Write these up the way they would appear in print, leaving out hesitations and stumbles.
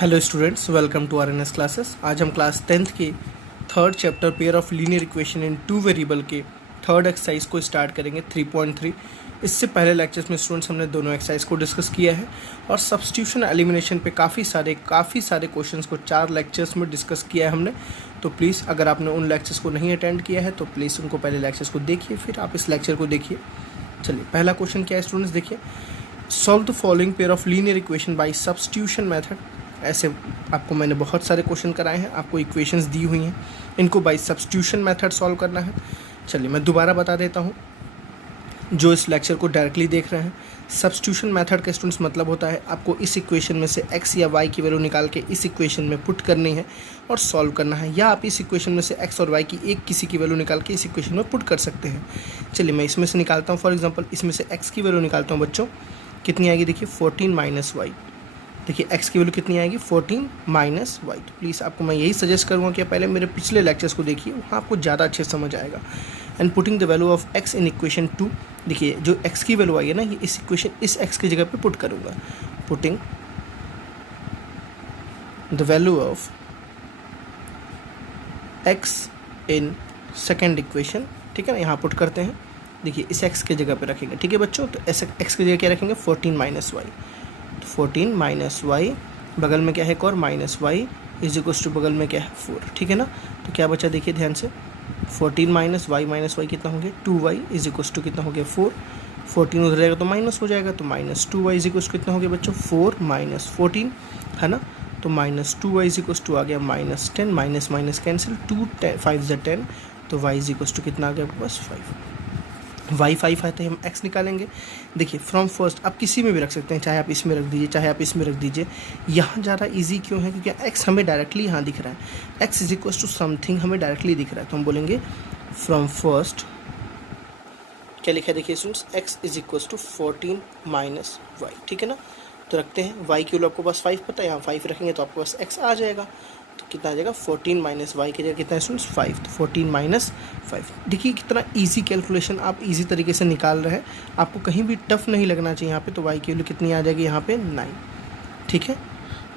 Hello students, welcome to RNS classes. आज हम class 10th के third chapter pair of linear equation in two variable के third exercise को start करेंगे 3.3। इससे पहले लेक्चर्स में स्टूडेंट्स हमने दोनों एक्सरसाइज को डिस्कस किया है और सब्स्टिट्यूशन एलिमिनेशन पे काफ़ी सारे क्वेश्चंस को 4 लेक्चर्स में डिस्कस किया है हमने। तो प्लीज़ अगर आपने उन लेक्चर्स को नहीं अटेंड किया है तो प्लीज़ उनको पहले लेक्चर्स को देखिए, फिर आप इस लेक्चर को देखिए। चलिए, पहला क्वेश्चन क्या है स्टूडेंट्स, देखिए। Solve the following pair of linear equation by substitution method. ऐसे आपको मैंने बहुत सारे क्वेश्चन कराए हैं, आपको इक्वेशंस दी हुई हैं, इनको बाय सब्स्टिट्यूशन मेथड सॉल्व करना है। चलिए मैं दोबारा बता देता हूँ जो इस लेक्चर को डायरेक्टली देख रहे हैं। सब्स्टिट्यूशन मेथड का स्टूडेंट्स मतलब होता है आपको इस इक्वेशन में से x या y की वैल्यू निकाल के इस इक्वेशन में पुट करनी है और सॉल्व करना है, या आप इस इक्वेशन में से x और y की एक किसी की वैल्यू निकाल के इस इक्वेशन में पुट कर सकते हैं। चलिए मैं इसमें से निकालता हूँ। फॉर एग्जांपल इसमें से x की वैल्यू निकालता हूँ बच्चों, कितनी आएगी देखिए 14 माइनस वाई। देखिए x की वैल्यू कितनी आएगी 14 माइनस वाई। तो प्लीज़ आपको मैं यही सजेस्ट करूँगा कि पहले मेरे पिछले लेक्चर्स को देखिए, वहाँ आपको ज़्यादा अच्छे समझ आएगा। And putting the value of x in equation 2। देखिए जो x की वैल्यू आई है ना, ये इस इक्वेशन इस x की जगह पे पुट करूँगा। Putting the value of x in second equation, ठीक है ना, यहाँ पुट करते हैं। देखिए इस x की जगह पे रखेंगे, ठीक है बच्चों। तो ऐसे x की जगह क्या रखेंगे 14 माइनस वाई। 14 माइनस वाई, बगल में क्या है एक और minus y, is equals to बगल में क्या है 4, ठीक है ना। तो क्या बचा देखिए ध्यान से, 14 माइनस वाई कितना हो गया 2y इज इक्वल्स टू कितना हो गया 4। 14 उधर जाएगा तो माइनस हो जाएगा, तो minus 2y is equals to कितना हो गया बच्चों 4 माइनस 14, है ना। तो minus 2y is equals to आ गया माइनस 10, माइनस माइनस कैंसिल, 2 5 ज़ा 10, तो y इज इक्वल्स टू कितना आ गया बस 5। y 5 आते हैं, हम x निकालेंगे। देखिए फ्रॉम फर्स्ट आप किसी में भी रख सकते हैं, चाहे आप इसमें रख दीजिए चाहे आप इसमें रख दीजिए। यहाँ ज़्यादा इजी क्यों है, क्योंकि x हमें डायरेक्टली यहाँ दिख रहा है, x is equal to something हमें डायरेक्टली दिख रहा है। तो हम बोलेंगे फ्रॉम फर्स्ट क्या लिखा है देखिए students, x is equal to 14 minus y, ठीक है ना। तो रखते हैं y की वैल्यू आपको पास 5 पता है, यहाँ 5 रखेंगे तो आपको पास x आ जाएगा। तो कितना आ जाएगा 14 माइनस वाई की जगह कितना है स्टूडेंट्स 5, तो 14 माइनस 5। देखिए कितना इजी कैलकुलेशन आप इजी तरीके से निकाल रहे हैं, आपको कहीं भी टफ नहीं लगना चाहिए यहाँ पे। तो y की वैल्यू कितनी आ जाएगी यहाँ पे 9, ठीक है।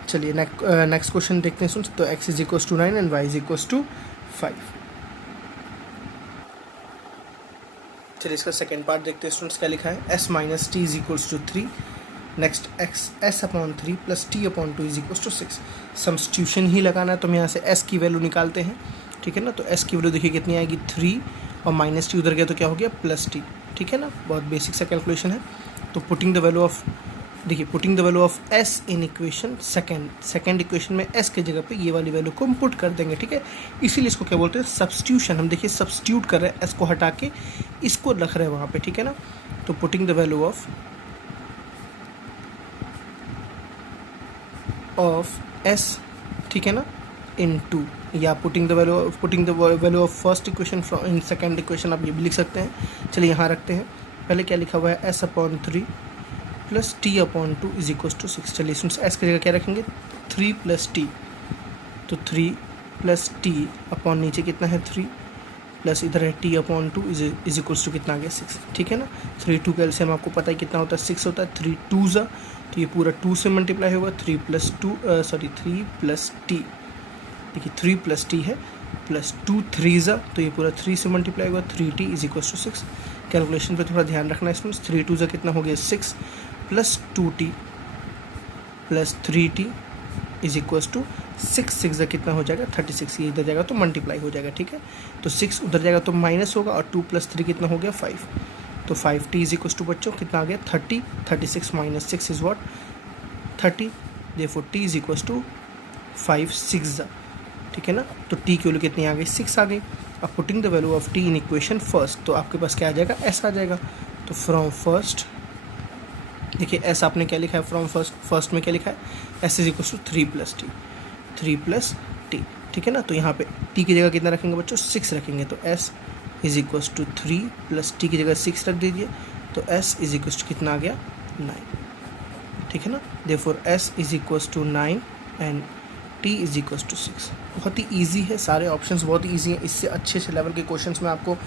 चलिए नेक्स्ट क्वेश्चन देखते हैं स्टूडेंट्स। तो x is equal to 9 and y is equal to 5। चलिए इसका सेकेंड पार्ट देखते हैं स्टूडेंट्स, क्या लिखा है, s minus t is equals to 3। Next s upon 3 plus t upon 2 is equals to 6। Substitution ही लगाना है, तो हम यहाँ से s की वैल्यू निकालते हैं, ठीक है ना। तो s की वैल्यू देखिए कितनी आएगी 3 और माइनस टी उधर गया तो क्या हो गया प्लस टी, ठीक है ना। बहुत बेसिक सा कैलकुलेशन है। तो पुटिंग द वैल्यू ऑफ, देखिए putting the value of s in equation second equation में s की जगह पे ये वाली वैल्यू को हम पुट कर देंगे, ठीक है। इसीलिए इसको क्या बोलते हैं सब्स्टिट्यूशन। हम देखिए सब्स्टिट्यूट कर रहे हैं, s को हटा के इसको रख रहे हैं वहाँ पे, ठीक है ना। तो putting the value of s, ठीक है ना, इन टू, या putting the value of first equation from in second equation, आप ये भी लिख सकते हैं। चलिए यहाँ रखते हैं, पहले क्या लिखा हुआ है s upon 3 plus t upon 2 is equal to 6। चलिए s की जगह क्या रखेंगे 3 प्लस टी, तो 3 प्लस टी अपॉन नीचे कितना है 3 प्लस इधर है t upon 2 is equals to कितना आ गया 6, ठीक है ना। 3 2 का एलसीएम आपको पता है कितना होता है 6 होता है, 3 2 ज़ा, तो ये पूरा 2 से मल्टीप्लाई होगा, 3 प्लस टी, देखिए 3 प्लस टी है प्लस 2 3 ज़ा, तो ये पूरा 3 से मल्टीप्लाई होगा, 3t is equals to 6। Calculation पे थोड़ा ध्यान रखना है इसमें, 3 2 ज़ा कितना हो गया 6 plus 2t plus 3t is equals to 6 6 ज़ा कितना हो जाएगा 36, ये इधर जाएगा तो मल्टीप्लाई हो जाएगा, ठीक है। तो 6 उधर जाएगा तो माइनस होगा, और 2 प्लस 3 कितना हो गया 5, तो 5t इज इक्वल्स टू बच्चों कितना आ गया 30। 36 minus 6 is what 30, therefore t is equals to 5 6 ज़ा, ठीक है ना। तो t की वैल्यू कितनी आ गई 6 आ गई। अब putting the value of t in equation first, तो आपके पास क्या आ जाएगा s आ जाएगा। तो फ्रॉम फर्स्ट देखिए s आपने क्या लिखा है, फ्रॉम फर्स्ट में क्या लिखा है s is equals to 3 plus t, ठीक है ना। तो यहाँ पे t की जगह कितना रखेंगे बच्चों 6 रखेंगे, तो s is equals to 3 plus t की जगह 6 रख दीजिए, तो s इज इक्वल्स टू कितना आ गया 9, ठीक है ना। Therefore s is equals to 9 and t is equals to 6। बहुत ही ईजी है, सारे ऑप्शंस बहुत ही ईजी हैं। इससे अच्छे से लेवल के क्वेश्चंस में आपको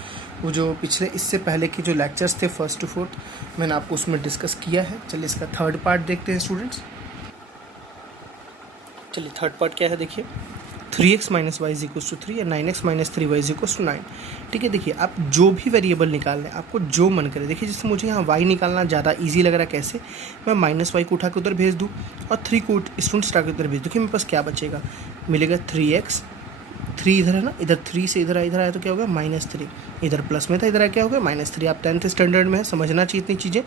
वो जो पिछले इससे पहले के जो लेक्चर्स थे 1st to 4th मैंने आपको उसमें डिस्कस किया है। चलिए इसका थर्ड पार्ट देखते हैं स्टूडेंट्स। चलिए थर्ड पार्ट क्या है देखिए, 3x minus y is equals to 3 या 9x minus 3y is equals to 9। ठीक है, देखिए आप जो भी वेरिएबल निकाल लें, आपको जो मन करे। देखिए जैसे मुझे यहाँ y निकालना ज़्यादा इजी लग रहा है, कैसे मैं माइनस वाई को उठा के उधर भेज दूँ और 3 को स्टूडेंट्स उठा के उधर भेज दूँ, कि मेरे पास क्या बचेगा, मिलेगा 3x, 3 इधर है ना, इधर 3 से इधर आया तो क्या होगा -3, इधर प्लस में था इधर आया क्या होगा -3। आप 10th स्टैंडर्ड में है, समझना चाहिए इतनी चीज़ें।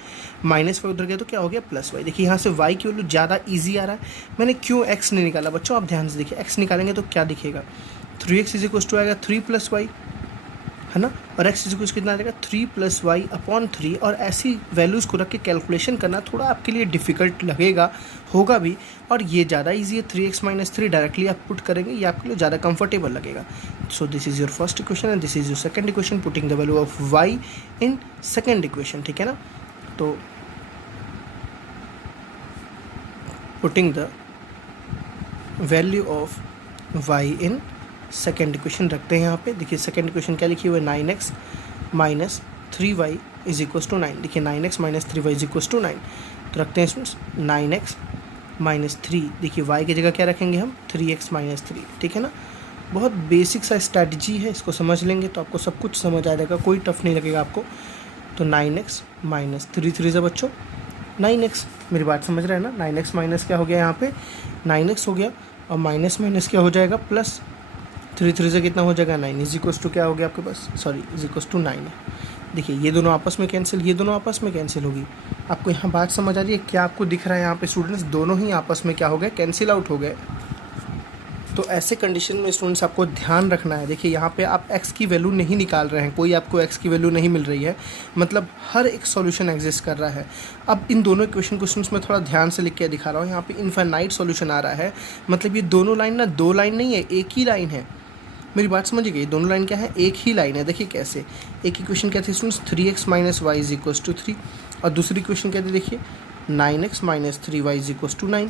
-y उधर गया तो क्या हो गया +y। देखिए यहाँ से y की वैल्यू ज़्यादा इजी आ रहा है। मैंने क्यों x नहीं निकाला बच्चों, आप ध्यान से देखिए, x निकालेंगे तो क्या दिखेगा, 3x इज इक्वल टू आएगा 3 + y, है ना, और x इज इक्वल कितना आ जाएगा 3 + y/3। और ऐसी वैल्यूज़ को रख के कैलकुलेशन करना थोड़ा आपके लिए डिफ़िकल्ट लगेगा, होगा भी, और ये ज़्यादा इजी है। 3x - 3 डायरेक्टली आप पुट करेंगे, ये आपके लिए ज़्यादा कंफर्टेबल लगेगा। So this is your first equation and this is your second equation, putting the value of y in second equation. ठीक है ना, तो putting the value of y in second equation रखते हैं यहाँ पे। देखिए सेकेंड इक्वेशन क्या लिखी हुई है, 9x minus 3y is equals to 9। देखिए 9x minus 3y is equals to 9, तो रखते हैं इसमें 9x माइनस 3। देखिए y की जगह क्या रखेंगे हम, 3x माइनस 3। ठीक है ना, बहुत बेसिक सा स्ट्रैटेजी है, इसको समझ लेंगे तो आपको सब कुछ समझ आ जाएगा, कोई टफ नहीं लगेगा आपको। तो 9x माइनस 3 से बच्चों 9x, मेरी बात समझ रहे हैं ना, 9x माइनस क्या हो गया यहाँ पे 9x हो गया, और माइनस माइनस क्या हो जाएगा प्लस, 3 से कितना हो जाएगा 9 इज इक्वल्स टू क्या हो गया आपके पास, सॉरी इज इक्वल्स टू 9 है। देखिए ये दोनों आपस में कैंसिल, ये दोनों आपस में कैंसिल होगी। आपको यहाँ बात समझ आ रही है, क्या आपको दिख रहा है यहाँ पे स्टूडेंट्स, दोनों ही आपस में क्या हो गए, कैंसिल आउट हो गए। तो ऐसे कंडीशन में स्टूडेंट्स आपको ध्यान रखना है। देखिए यहाँ पे आप x की वैल्यू नहीं निकाल रहे हैं, कोई आपको x की वैल्यू नहीं मिल रही है, मतलब हर एक सॉल्यूशन एग्जिस्ट कर रहा है। अब इन दोनों इक्वेशन को स्टूडेंट्स मैं थोड़ा ध्यान से लिख के दिखा रहा हूँ। यहाँ पे इनफाइनाइट सॉल्यूशन आ रहा है, मतलब ये दोनों लाइन ना दो लाइन नहीं है, एक ही लाइन है। मेरी बात समझिए, दोनों लाइन क्या है, एक ही लाइन है। देखिए कैसे, एक इक्वेशन क्या थी students, 3x minus y is equals to 3, और दूसरी इक्वेशन क्या थी देखिए 9x minus 3y is equals to 9।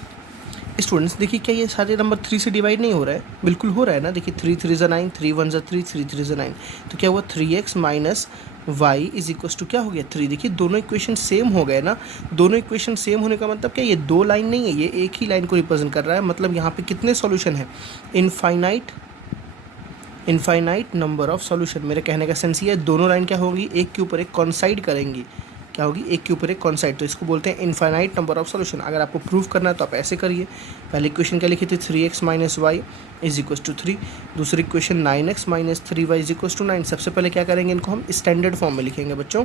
Students देखिए क्या ये सारे नंबर 3 से डिवाइड नहीं हो रहा है, बिल्कुल हो रहा है ना। देखिए 3 3 ज़ा 9, 3 1 ज़ा 3, 3 3 ज़ा 9, तो क्या हुआ 3x minus y is equals to क्या हो गया 3। देखिए दोनों इक्वेशन सेम हो गए ना, दोनों इक्वेशन सेम होने का मतलब क्या, ये दो लाइन नहीं है, ये एक ही लाइन को रिप्रेजेंट कर रहा है। मतलब यहाँ पे कितने सॉल्यूशन है, इनफाइनाइट नंबर ऑफ सॉल्यूशन। मेरे कहने का सेंस ये है, दोनों लाइन क्या होगी, एक के ऊपर एक कॉन्साइड करेंगी, क्या होगी, एक के ऊपर एक कॉन्साइड, तो इसको बोलते हैं इनफाइनाइट नंबर ऑफ सॉल्यूशन। अगर आपको प्रूव करना है तो आप ऐसे करिए। पहले इक्वेशन क्या लिखी थी, 3x minus y is equals to 3, दूसरी equation 9x minus 3y is equals to 9। सबसे पहले क्या करेंगे, इनको हम स्टैंडर्ड फॉर्म में लिखेंगे बच्चों,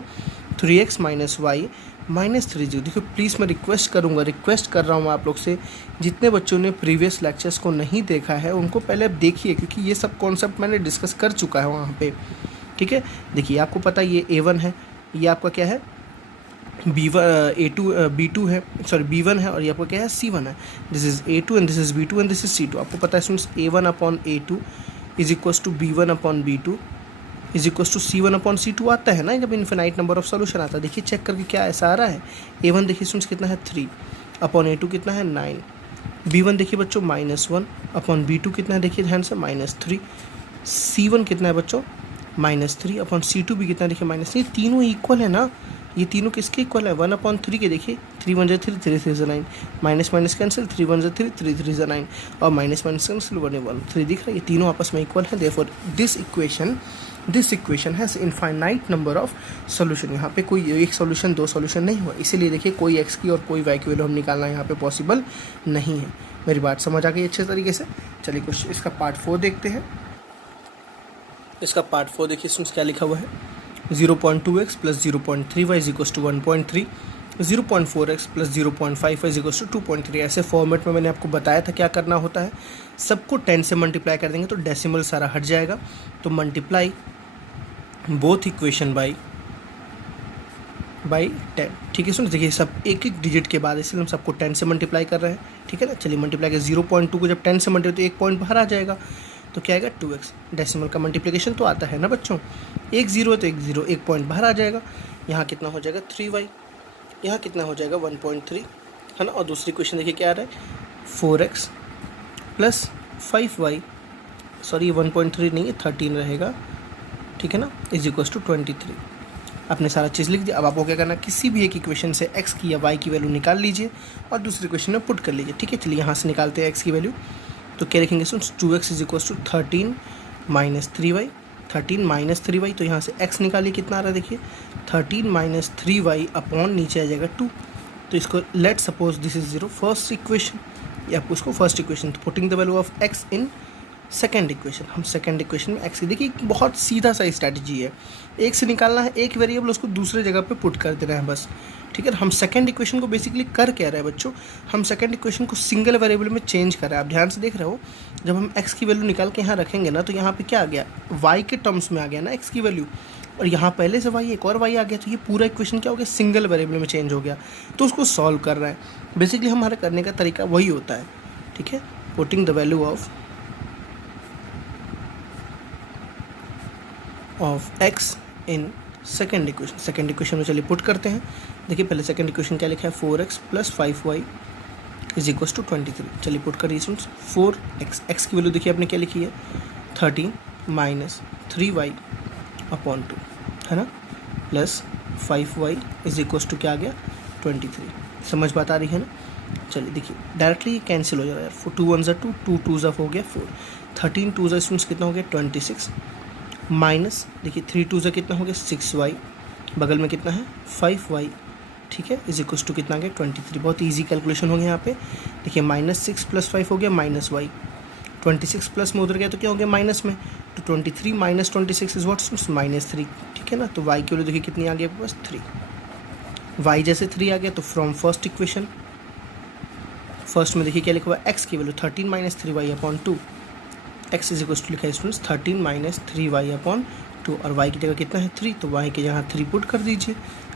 3x माइनस वाई माइनस 3। देखिए प्लीज़ मैं रिक्वेस्ट कर रहा हूँ आप लोग से, जितने बच्चों ने प्रीवियस लेक्चर्स को नहीं देखा है उनको पहले आप देखिए, क्योंकि ये सब कॉन्सेप्ट मैंने डिस्कस कर चुका है वहाँ पे। ठीक है, देखिए आपको पता है ये A1 है, ये आपका क्या है B2 है, सॉरी B1 है, और ये आपका क्या है C1 है। This is A2 and this is B2 and this is C2। आपको पता है students A1 upon A2 is equals to B1 upon B2 is equals to C1 upon C2 आता है ना, जब इन्फिनाइट नंबर ऑफ सॉल्यूशन आता है। देखिए चेक करके क्या ऐसा आ रहा है, A1 देखिए स्टूडेंट्स कितना है 3 अपॉन A2 कितना है 9, B1 देखिए बच्चों -1 अपॉन B2 कितना है, देखिए ध्यान से -3, C1 कितना है बच्चों -3 अपॉन C2 भी कितना है देखिए -3। तीनों इक्वल है ना, ये तीनों किसके इक्वल है, 1/3 के। देखिए 3 1 3, 3 3 9, माइनस माइनस कैंसिल, 3 1 3, 3 3 9, और माइनस माइनस कैंसिल, 1 1 3 दिख रहा है, ये तीनों आपस में इक्वल है। Therefore this equation has infinite number of solution. यहाँ पे कोई एक सॉल्यूशन दो सॉल्यूशन नहीं हुआ, इसीलिए देखिए कोई x की और कोई y की वैल्यू हम निकालना यहाँ पे पॉसिबल नहीं है। मेरी बात समझ आ गई अच्छे तरीके से। चलिए कुछ इसका पार्ट 4 देखते हैं। इसका पार्ट 4 देखिए स्टूडेंट्स क्या लिखा हुआ है, 0.2x plus 0.3y is equals to 1.3, 0.4x plus 0.5y is equals to 2.3। ऐसे फॉर्मेट में मैंने आपको बताया था क्या करना होता है, सबको 10 से मल्टीप्लाई कर देंगे तो डेसिमल सारा हट जाएगा। तो मल्टीप्लाई बोथ इक्वेशन बाई 10। ठीक है सुन, देखिए सब एक एक डिजिट के बाद, इसलिए हम सबको 10 से मल्टीप्लाई कर रहे हैं। ठीक है ना, चलिए मल्टीप्लाई कर 0.2 को जब 10 से मल्टीप्लाई तो एक पॉइंट बाहर आ जाएगा, तो क्या आएगा 2x। डेसिमल का मल्टीप्लिकेशन तो आता है ना बच्चों, 1 0 तो 1 0, एक पॉइंट बाहर आ जाएगा। यहाँ कितना हो जाएगा 3y, यहाँ कितना हो जाएगा 1.3, है ना। और दूसरी क्वेश्चन देखिए क्या आ रहा है, 4x प्लस 5y, सॉरी 1.3 नहीं है 13 रहेगा, ठीक है ना, इज इक्वल्स टू 23। आपने सारा चीज़ लिख दिया। अब आपको क्या करना है, किसी भी एक इक्वेशन से x की या y की वैल्यू निकाल लीजिए और दूसरी इक्वेशन में पुट कर लीजिए। ठीक है, चलिए यहाँ से निकालते हैं x की वैल्यू। तो क्या लिखेंगे students, 2x is equal to 13 minus 3y, 13 minus 3y, तो यहाँ से x निकालिए कितना आ रहा है देखिए, 13 माइनस 3y अपॉन नीचे आ जाएगा 2, तो इसको let suppose this is 0, first equation, या आपको उसको फर्स्ट इक्वेशन, तो putting the value of x in second equation, हम सेकेंड इक्वेशन में x की, देखिए बहुत सीधा सा स्ट्रैटेजी है, एक से निकालना है एक वेरिएबल, उसको दूसरे जगह पे पुट कर देना है बस, ठीक है। हम सेकेंड इक्वेशन को बेसिकली कर क्या रहे हैं बच्चों, हम सेकेंड इक्वेशन को सिंगल वेरिएबल में चेंज कर रहे हैं। आप ध्यान से देख रहे हो, जब हम x की वैल्यू निकाल के यहाँ रखेंगे ना, तो यहाँ पे क्या आ गया, y के टर्म्स में आ गया ना x की वैल्यू, और यहाँ पहले से y एक और y आ गया, तो ये पूरा इक्वेशन क्या हो गया, सिंगल वेरिएबल में चेंज हो गया, तो उसको सॉल्व कर रहा है। बेसिकली हमारे करने का तरीका वही होता है, ठीक है। Putting the value of x in second equation, second equation में चलिए पुट करते हैं। देखिए पहले सेकेंड इक्वेशन क्या लिखा है, 4x plus 5y is equal to 23, चलिए पुट करिए स्टूडेंट्स, 4x, x की वैल्यू देखिए आपने क्या लिखी है, 13 माइनस 3y अपॉन 2, है ना, plus 5y is equal to क्या आ गया, 23। समझ बात आ रही है ना। चलिए देखिए डायरेक्टली कैंसिल हो जा रहा है यार, 2 1 2, 2 2 हो गया 4, 13 2 स्टूडेंट्स कितना हो गया 26, माइनस देखिए 3 2 कितना हो गया 6y, बगल में कितना है 5y, ठीक है, इज इक्वल टू कितना आ गया 23। बहुत इजी कैलकुलेशन हो गया यहाँ पे, देखिए -6 + 5 हो गया -y, 26 प्लस में उधर गया तो क्या हो गया माइनस में, तो 23 माइनस 26 इज व्हाट -3, ठीक है ना। तो y की वैल्यू देखिए कितनी आ गई आपके पास 3, y जैसे 3 आ गया, तो फ्रॉम फर्स्ट इक्वेशन, फर्स्ट में देखिए क्या लिखा हुआ है, x की value 13 minus 3y upon 2, x is equal to लिखा है स्टूडेंट्स 13 माइनस 3y अपॉन 2, और y की जगह कितना है 3, तो y के यहाँ 3 पुट कर दीजिए,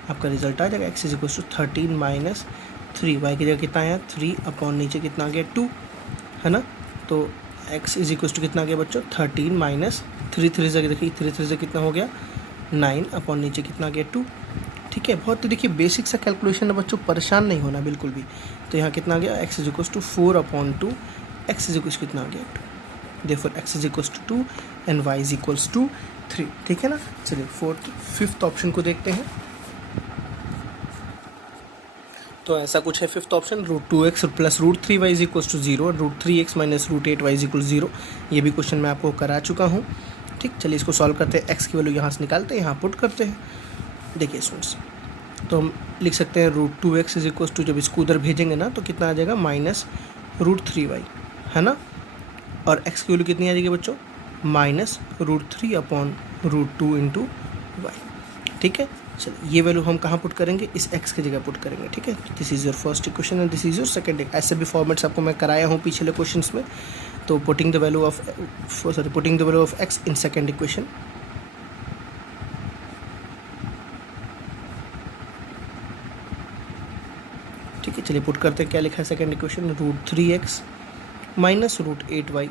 आपका रिजल्ट आ जाएगा x is equal to 13 minus 3, y की जगह कितना आया 3 अपॉन नीचे कितना आ गया 2, है ना। तो x इज इक्वल टू कितना आ गया बच्चों 13 माइनस 3 3 से देखिए 3 3 से कितना हो गया 9 अपॉन नीचे कितना आ गया 2, ठीक है। बहुत तो देखिए बेसिक सा कैलकुलेशन है बच्चों, परेशान नहीं होना बिल्कुल भी। तो यहाँ कितना आ गया x is equal to 4 upon 2, x is equal to कितना आ गया 2, therefore x is equal to 2 and y is equal to 3, ठीक है ना। चलिए फिफ्थ ऑप्शन को देखते हैं। तो ऐसा कुछ है fifth option, √2x plus √3y is equal to 0, √3x minus √8y is equal 0। ये भी क्वेश्चन मैं आपको करा चुका हूँ, ठीक। चलिए इसको सॉल्व करते हैं, x की वैल्यू यहाँ से निकालते हैं, यहाँ पुट करते हैं। देखिए स्टूडेंट्स, तो हम लिख सकते हैं √2x इज इक्वल टू, जब इसको उधर भेजेंगे ना तो कितना आ जाएगा -√3y, है ना, और x की वैल्यू कितनी आ जाएगी बच्चों -√3 अपॉन √2 इंटू वाई, ठीक है। चलिए ये वैल्यू हम कहाँ पुट करेंगे, इस x की जगह पुट करेंगे, ठीक है। This is your first equation and this is your second. ऐसे भी फॉर्मेट्स आपको मैं कराया हूँ पिछले क्वेश्चंस में। तो putting the value of x in second equation, ठीक है। चलिए पुट करते हैं, क्या लिखा है second equation, √3x minus √8y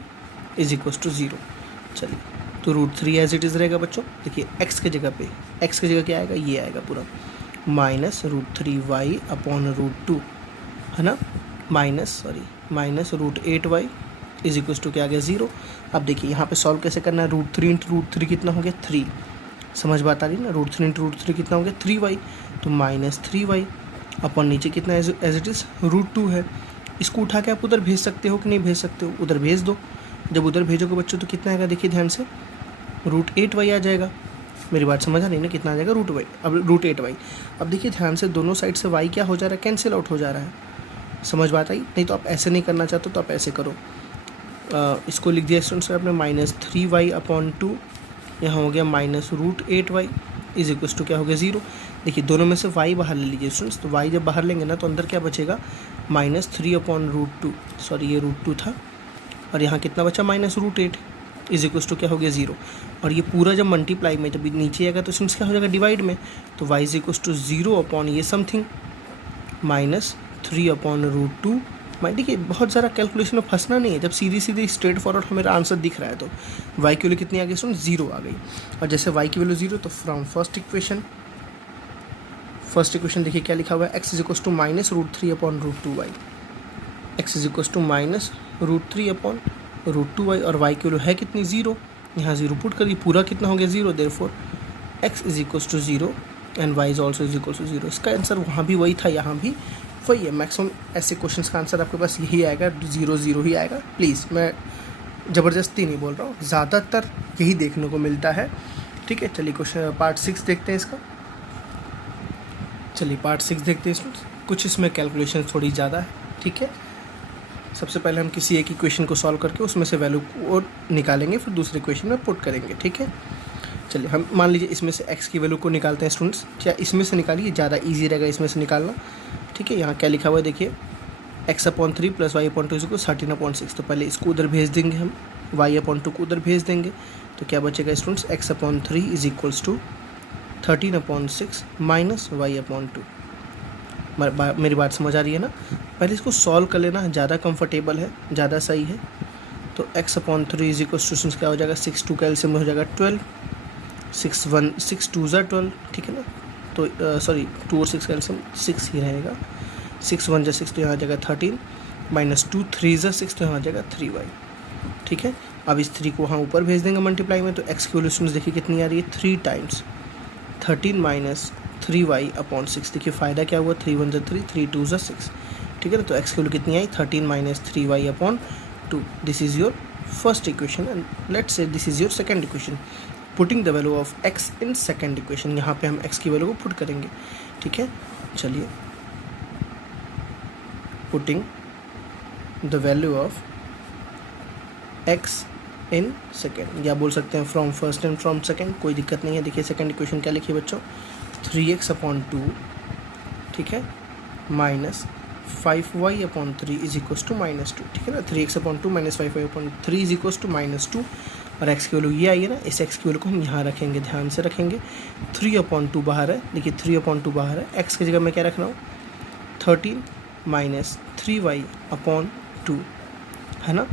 is equal to 0। चलिए तो √3 एज इट इज़ रहेगा बच्चों। देखिए x के जगह पे, x की जगह क्या आएगा, ये आएगा पूरा -√3y अपॉन √2, है ना, minus √8y is equal to क्या आ गया 0। अब देखिए यहाँ पे सॉल्व कैसे करना है, √3 इंटू √3 कितना हो गया 3, समझ बात आ रही है ना, √3 इंटू √3 कितना हो गया 3y, तो -3y अपॉन नीचे कितना एज इट इज़ √2 है। इसको उठा के आप उधर भेज सकते हो कि नहीं भेज सकते हो, उधर भेज दो। जब उधर भेजोगे बच्चों तो कितना आएगा, देखिए ध्यान से √8y आ जाएगा। मेरी बात समझ आ रही है ना, कितना आ जाएगा √8y। अब देखिए ध्यान से, दोनों साइड से y क्या हो जा रहा है, कैंसिल आउट हो जा रहा है। समझ बात आई, नहीं तो आप ऐसे नहीं करना चाहते तो आप ऐसे करो, इसको लिख दिया स्टूडेंट्स आपने -3y अपॉन 2, यहाँ हो गया -√8y इज इक्वल टू क्या हो गया 0। देखिए दोनों में से y बाहर ले लीजिए स्टूडेंट्स, तो y जब बाहर लेंगे ना तो अंदर क्या बचेगा -3 अपॉन √2, सॉरी ये √2 था, और यहाँ कितना बचा -√8 इज इक्वल टू क्या हो गया 0। और ये पूरा जब मल्टीप्लाई में जब नीचे आएगा तो स्टूडेंट्स क्या हो जाएगा डिवाइड में, तो y is equal to 0 upon ये समथिंग -3 अपॉन √2। देखिए बहुत ज़्यादा कैलकुलेशन में फंसना नहीं है, जब सीधी स्ट्रेट फॉरवर्ड मेरा आंसर दिख रहा है तो y की वैल्यू कितनी आ गई स्टूडेंट 0 आ गई। और जैसे y की वैल्यू 0 तो फ्रॉम फर्स्ट इक्वेशन देखिए क्या लिखा हुआ है, x is equal to -√3 upon √2y, x is equal to -√3 upon √2y, और y की वैल्यू है कितनी 0, यहाँ 0 पुट करिए, पूरा कितना हो गया 0, therefore x is equal to 0 and y is also is equal to 0। इसका आंसर वहाँ भी वही था, यहाँ भी वही है, मैक्सिमम ऐसे क्वेश्चंस का आंसर आपके पास यही आएगा, 0 0 ही आएगा। प्लीज़, मैं ज़बरदस्ती नहीं बोल रहा हूँ, ज़्यादातर यही देखने को मिलता है। ठीक है, चलिए क्वेश्चन पार्ट 6 देखते हैं इसका। चलिए पार्ट 6 देखते हैं स्टूडेंट्स। कुछ इसमें कैलकुलेशन थोड़ी ज़्यादा है। ठीक है, सबसे पहले हम किसी एक इक्वेशन को सॉल्व करके उसमें से वैल्यू को निकालेंगे, फिर दूसरे इक्वेशन में पुट करेंगे। ठीक है, चलिए हम मान लीजिए इसमें से x की वैल्यू को निकालते हैं स्टूडेंट्स। या इसमें से निकालिए, ज़्यादा इजी रहेगा इसमें से निकालना। ठीक है, यहाँ क्या लिखा हुआ है देखिए, x/3 + y/2 = 13/6। तो पहले इसको उधर भेज देंगे हम, y/2 को उधर भेज देंगे, तो क्या बचेगा स्टूडेंट्स, x/3 = 13/6 - y/2। मेरी बात समझ आ रही है ना? पहले इसको सॉल्व कर लेना, ज़्यादा कंफर्टेबल है, ज़्यादा सही है। तो x/3 = क्या हो जाएगा, 6 2 का एलसीएम हो जाएगा 12, 6 2 ज़ा 12। ठीक है ना, तो सॉरी 2 और 6 का एलसीएम 6 ही रहेगा। 6 1 ज़ा 6, तो यहाँ आ जाएगा 13 - 2 3 ज़ा 6, तो यहाँ आ जाएगा 3y। ठीक है, अब इस 3 को वहाँ ऊपर भेज देंगे मल्टीप्लाई में, तो x की वैल्यू देखिए कितनी आ रही है, 3 टाइम्स 13 - 3y/6। देखिए फ़ायदा क्या हुआ, 3 1 ज़ा 3, 3 2 ज़ा 6। ठीक है ना, तो x की वैल्यू कितनी आई, 13 - 3y/2। This is your first equation and let's say this is your second equation. Putting the value of x in second equation, यहाँ पे हम x की वैल्यू को पुट करेंगे। ठीक है, चलिए putting the value of x in second, या बोल सकते हैं from first and from second, कोई दिक्कत नहीं है। देखिए सेकेंड इक्वेशन क्या लिखिए बच्चों, 3x/2, ठीक है, -5y/3 = -2। ठीक है ना, 3x/2 - 5y/3 = -2। और x की वैल्यू ये आई है ना, इस x की वैल्यू को हम यहाँ रखेंगे, ध्यान से रखेंगे। 3/2 बाहर है, देखिए 3/2 बाहर है, x की जगह मैं क्या रख रहा हूँ, 13 - 3y/2 है ना,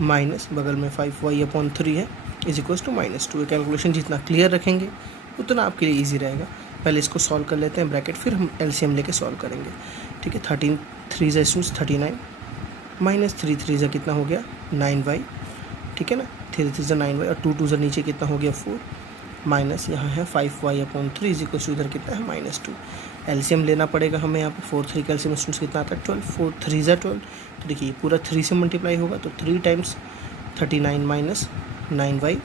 माइनस बगल में 5y/3 है = -2। कैलकुलेशन जितना क्लियर रखेंगे उतना आपके लिए इजी रहेगा। पहले इसको सॉल्व कर लेते हैं ब्रैकेट, फिर हम एलसीएम लेके सॉल्व करेंगे। ठीक है, 13 3 ज़ा 39 -3 3 ज़ा कितना हो गया, 9y। ठीक है ना, 3 3 ज़ा 9y, और 2 2 ज़ा नीचे कितना हो गया, 4, माइनस यहाँ है 5y/3 = इधर कितना है, -2। एलसीएम लेना पड़ेगा हमें यहाँ पे, 4 3 का एलसीएम स्टूडेंट्स कितना आता है, 12, 4 3 ज़ा 12। तो देखिए ये पूरा 3 से मल्टीप्लाई होगा, तो 3 टाइम्स 39 - 9y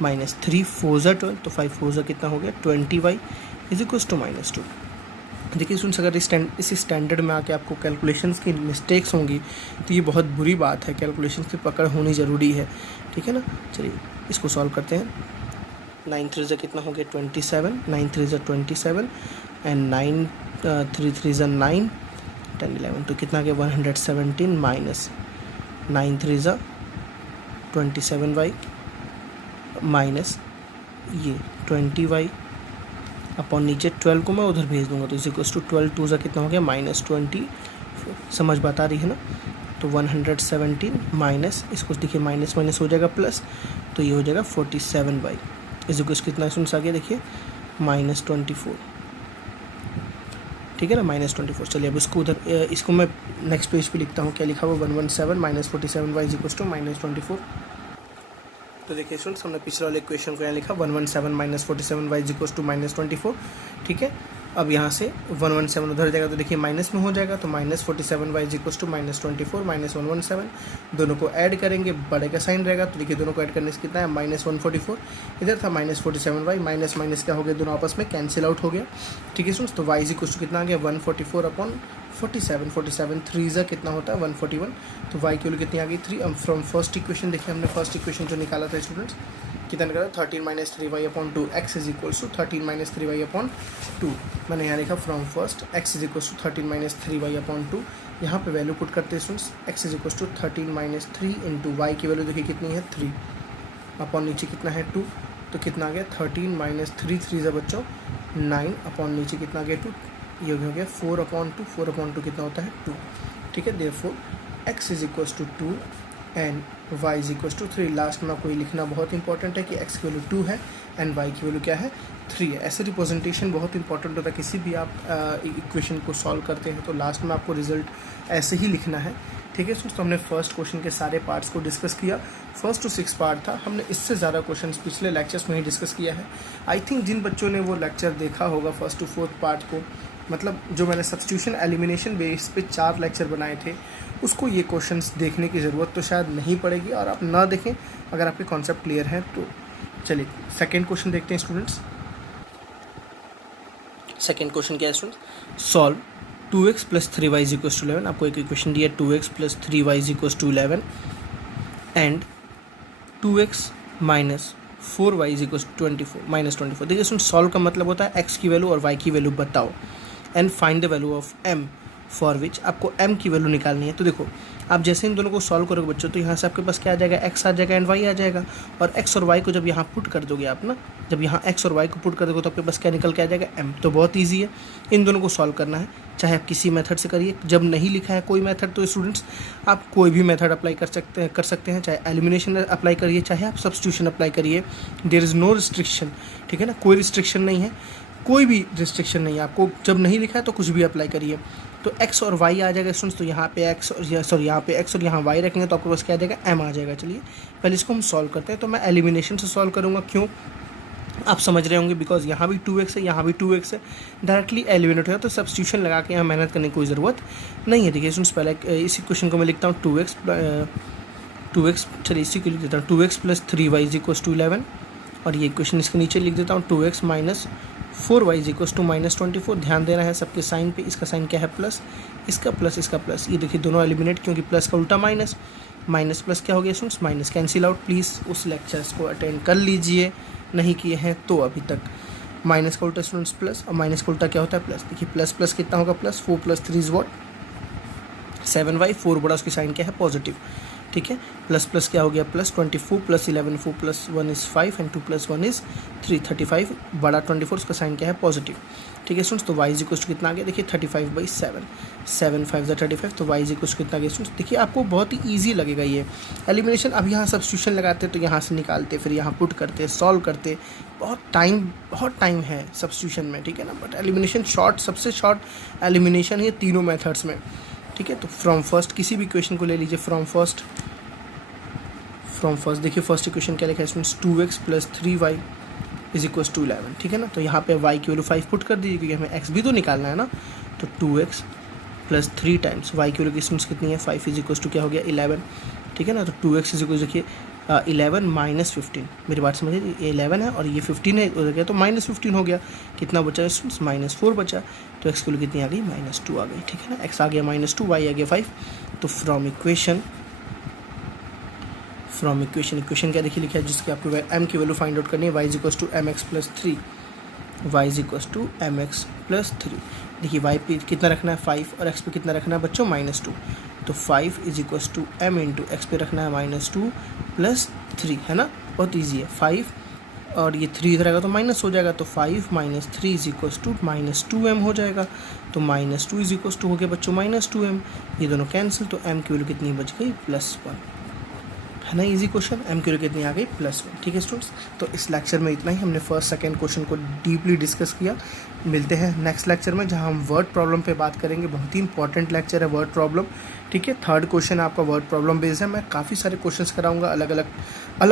-3 4 ज़ा 12, तो 5 4 ज़ा कितना हो गया, 20y = -2। देखिए स्टूडेंट्स, अगर इस स्टैंडर्ड में आके आपको कैलकुलेशंस की मिस्टेक्स होंगी तो ये बहुत बुरी बात है, कैलकुलेशंस की पकड़ होनी ज़रूरी है। ठीक है ना, चलिए इसको सॉल्व करते हैं। 9 3 ज़ा कितना हो गया, 27, 9 3 ज़ा 27 एंड 9 3 3 ज़ा 9, 10 11, तो कितना गया, 117 माइनस 9 3 ज़ा 27y माइनस ये 20y अपॉन नीचे 12 को मैं उधर भेज दूंगा, तो = 12 2 ज़ा कितना हो गया, -20। समझ बात आ रही है ना, तो 117 माइनस, इसको देखिए माइनस माइनस हो जाएगा प्लस, तो ये हो जाएगा 47y कितना सुन आ गया, देखिए -24। ठीक है ना, -24। चलिए अब इसको उधर, इसको मैं नेक्स्ट पेज पे लिखता हूँ, क्या लिखा हुआ, 117 - 47y = -24। तो देखिए स्टूडेंट्स, हमने पिछले वाले इक्वेशन को यहाँ लिखा, 117 - 47y = -24। ठीक है, अब यहाँ से 117 उधर जाएगा, तो देखिए माइनस में हो जाएगा, तो -47y = -24 -117, दोनों को ऐड करेंगे, बड़े का साइन रहेगा, तो देखिए दोनों को ऐड करने से कितना है, -144। इधर था -47y, माइनस माइनस क्या हो गया, दोनों आपस में कैंसिल आउट हो गया। ठीक है स्टूडेंट्स, तो y = कितना आ गया, 144/47, 47 3 ज़ा कितना होता है, 141। तो y की वैल्यू कितनी आ गई, 3। अब फ्रॉम फर्स्ट इक्वेशन देखिए, हमने फर्स्ट इक्वेशन जो निकाला था स्टूडेंट्स, कितना निकाला, 13 - 3y/2, x = 13 - 3y/2। मैंने यहाँ लिखा फ्रॉम फर्स्ट, x = 13 - 3y/2। यहाँ पे वैल्यू पुट करते हैं स्टूडेंट्स, x = 13 - 3 इंटू y की वैल्यू देखिए कितनी है, 3 अपॉन नीचे कितना है, 2, तो कितना आ गया, 13 - 3 3 ज़ा बच्चों 9 अपॉन नीचे कितना आ गया, 2, ये हो गया 4/2, 4/2 कितना होता है, 2। ठीक है, therefore x = 2 and y = 3। Last में आपको ये लिखना बहुत इंपॉर्टेंट है कि x की वैल्यू 2 है एंड y की वैल्यू क्या है, 3 है। ऐसे रिप्रेजेंटेशन बहुत इंपॉर्टेंट होता है, किसी भी आप इक्वेशन को सॉल्व करते हैं तो लास्ट में आपको रिजल्ट ऐसे ही लिखना है। ठीक है दोस्तों, हमने फर्स्ट क्वेश्चन के सारे पार्ट्स को डिस्कस किया, फर्स्ट टू 6 पार्ट था, हमने इससे ज़्यादा क्वेश्चंस पिछले लेक्चर्स में ही डिस्कस किया है। आई थिंक जिन बच्चों ने वो लेक्चर देखा होगा फर्स्ट टू 4th पार्ट को, मतलब जो मैंने सब्स्टिट्यूशन एलिमिनेशन बेस पे 4 लेक्चर बनाए थे उसको ये क्वेश्चंस देखने की ज़रूरत तो शायद नहीं पड़ेगी, और आप ना देखें अगर आपके कॉन्सेप्ट क्लियर हैं तो। चलिए सेकेंड क्वेश्चन देखते हैं स्टूडेंट्स। सेकेंड क्वेश्चन क्या है स्टूडेंट्स? Solve 2x + 3y = 11। आपको एक इक्वेशन दिया 2x + 3y = 11 and 2x - 4y = -24। देखिए स्टूडेंट, सॉल्व का मतलब होता है x की वैल्यू और y की वैल्यू बताओ, and find the value of m for which आपको m की वैल्यू निकालनी है। तो देखो आप जैसे इन दोनों को सॉल्व करोगे बच्चों, तो यहाँ से आपके पास क्या आ जाएगा, x आ जाएगा एंड y आ जाएगा, और x और y को जब यहाँ पुट कर दोगे आप ना, जब यहाँ x और y को पुट कर दोगे तो आपके पास क्या निकल के आ जाएगा, m। तो बहुत ईजी है, इन दोनों को सॉल्व करना है, चाहे आप किसी मेथड से करिए। जब नहीं लिखा है कोई मेथड तो स्टूडेंट्स आप कोई भी मेथड अप्लाई कर सकते हैं, चाहे एलिमिनेशन अप्लाई करिए, चाहे आप सब्स्टिट्यूशन अप्लाई करिए। देयर इज़ नो रिस्ट्रिक्शन, ठीक है ना, कोई रिस्ट्रिक्शन नहीं है, कोई भी रिस्ट्रिक्शन नहीं है। आपको जब नहीं लिखा है तो कुछ भी अप्लाई करिए। तो x और y आ जाएगा स्टूडेंट्स, तो यहाँ पे x और यहाँ पे x और यहाँ y रखेंगे तो आपके पास क्या आ जाएगा, m आ जाएगा। चलिए पहले इसको हम सॉल्व करते हैं। तो मैं एलिमिनेशन से सॉल्व करूँगा, क्यों आप समझ रहे होंगे, बिकॉज यहाँ भी 2x है, यहाँ भी 2x है, डायरेक्टली एलिमिनेट होगा, तो सब्स्टिट्यूशन लगा के यहाँ मेहनत करने की कोई ज़रूरत नहीं है। देखिए स्टूडेंट्स, पहले इसी क्वेश्चन को मैं लिखता हूँ 2x, चलिए इसी को लिख देता हूँ 2x + 3y = 11, और ये क्वेश्चन इसके नीचे लिख देता हूँ 2x - 4y = -24। ध्यान देना है सबके साइन पे, इसका साइन क्या है प्लस, इसका प्लस, इसका प्लस, ये देखिए दोनों एलिमिनेट, क्योंकि प्लस का उल्टा माइनस, माइनस प्लस क्या हो गया students, minus cancel out. Please उस लेक्चर्स को अटेंड कर लीजिए, नहीं किए हैं तो अभी तक। माइनस का उल्टा स्टूडेंट्स प्लस, और माइनस का उल्टा क्या होता है प्लस। देखिए प्लस प्लस कितना होगा, प्लस 4 + 3 = 7y, 4 बड़ा उसकी साइन क्या है पॉजिटिव, ठीक है। प्लस प्लस क्या हो गया, प्लस 24 + 11, 4 + 1 = 5 एंड 2 + 1 = 3, 35 बड़ा 24 उसका साइन क्या है पॉजिटिव, ठीक है स्टूडेंट्स। तो y = कितना आ गया, देखिए 35/7, 7 5 = 35, तो y = कितना आ गया स्टूडेंट्स। देखिए आपको बहुत ही ईजी लगेगा ये एलिमिनेशन। अब यहाँ सब्स्टिट्यूशन लगाते तो यहाँ से निकालते, फिर यहाँ पुट करते, सॉल्व करते, बहुत टाइम है सब्स्टिट्यूशन में, ठीक है ना। बट एलिमिनेशन शॉर्ट, सबसे शॉर्ट एलिमिनेशन है तीनों मेथड्स में, ठीक है। तो फ्रॉम फर्स्ट किसी भी इक्वेशन को ले लीजिए, फ्रॉम फर्स्ट देखिए फर्स्ट इक्वेशन क्या लिखा है स्टूडेंट्स, 2x + 3y = 11, ठीक है ना। तो यहाँ पे y की वैल्यू 5 पुट कर दीजिए, क्योंकि हमें x भी तो निकालना है ना। तो 2x + 3 टाइम्स y की वैल्यू स्टूडेंट्स कितनी है, 5 = क्या हो गया 11, ठीक है ना। तो 2x = देखिए 11 - 15, मेरी बात समझिए, ये 11 है और ये 15 है, उधर गया तो -15 हो गया, कितना बचा स्टूडेंट्स, -4 बचा। तो x की वैल्यू कितनी आ गई, -2 आ गई, ठीक है ना। x आ गया -2, y आ गया 5। तो फ्रॉम इक्वेशन क्या देखिए लिखा है, जिसके आपको m की वैल्यू फाइंड आउट करनी है, y = mx + 3, y = mx + 3। देखिए y पे कितना रखना है 5, और x पे कितना रखना है बच्चों -2। तो 5 = m × x पे रखना है -2 + 3, है ना, बहुत ईजी है। 5 और ये 3 इधर आएगा तो माइनस हो जाएगा, तो 5 - 3 = -2m हो जाएगा। तो -2 हो गया बच्चों -2m, ये दोनों कैंसिल, तो m की वैल्यू कितनी बच गई, +1, है ना। इजी क्वेश्चन, m की वैल्यू कितनी आ गई, +1, ठीक है स्टूडेंट्स। तो इस लेक्चर में इतना ही, हमने फर्स्ट सेकंड क्वेश्चन को डीपली डिस्कस किया। मिलते हैं नेक्स्ट लेक्चर में, जहां हम वर्ड प्रॉब्लम पे बात करेंगे। बहुत ही इंपॉर्टेंट लेक्चर है वर्ड प्रॉब्लम, ठीक है। थर्ड क्वेश्चन आपका वर्ड प्रॉब्लम बेस्ड है। मैं काफ़ी सारे क्वेश्चंस कराऊंगा अलग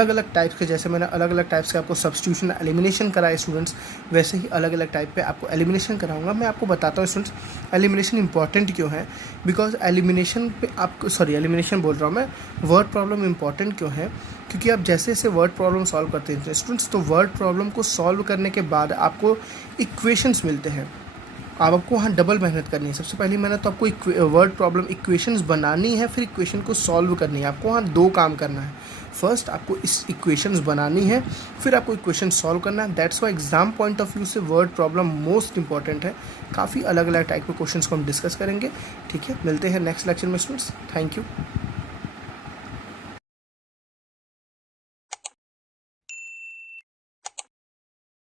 अलग टाइप्स के, जैसे मैंने अलग अलग टाइप्स के आपको सब्स्टिट्यूशन एलिमिनेशन कराए स्टूडेंट्स, वैसे ही अलग अलग टाइप पे आपको एलिमिनेशन कराऊंगा। मैं आपको बताता हूँ स्टूडेंट्स एलिमिनेशन इंपॉर्टेंट क्यों है, बिकॉज एलिमिनेशन पे आपको, एलिमिनेशन बोल रहा हूँ मैं, वर्ड प्रॉब्लम इंपॉर्टेंट क्यों है, क्योंकि आप जैसे जैसे वर्ड प्रॉब्लम सॉल्व करते हैं स्टूडेंट्स, तो वर्ड प्रॉब्लम को सॉल्व करने के बाद आपको इक्वेशंस मिलते हैं। आपको वहाँ डबल मेहनत करनी है। सबसे पहली मेहनत तो आपको वर्ड प्रॉब्लम इक्वेशंस बनानी है, फिर इक्वेशन को सॉल्व करनी है। आपको वहाँ 2 काम करना है। फर्स्ट आपको इस इक्वेशंस बनानी है, फिर आपको इक्वेशन सॉल्व करना है। That's why exam point of view से वर्ड प्रॉब्लम मोस्ट इंपॉर्टेंट है। काफ़ी अलग अलग टाइप के क्वेश्चंस को हम डिस्कस करेंगे, ठीक है। मिलते हैं नेक्स्ट लेक्चर में स्टूडेंट्स, थैंक यू।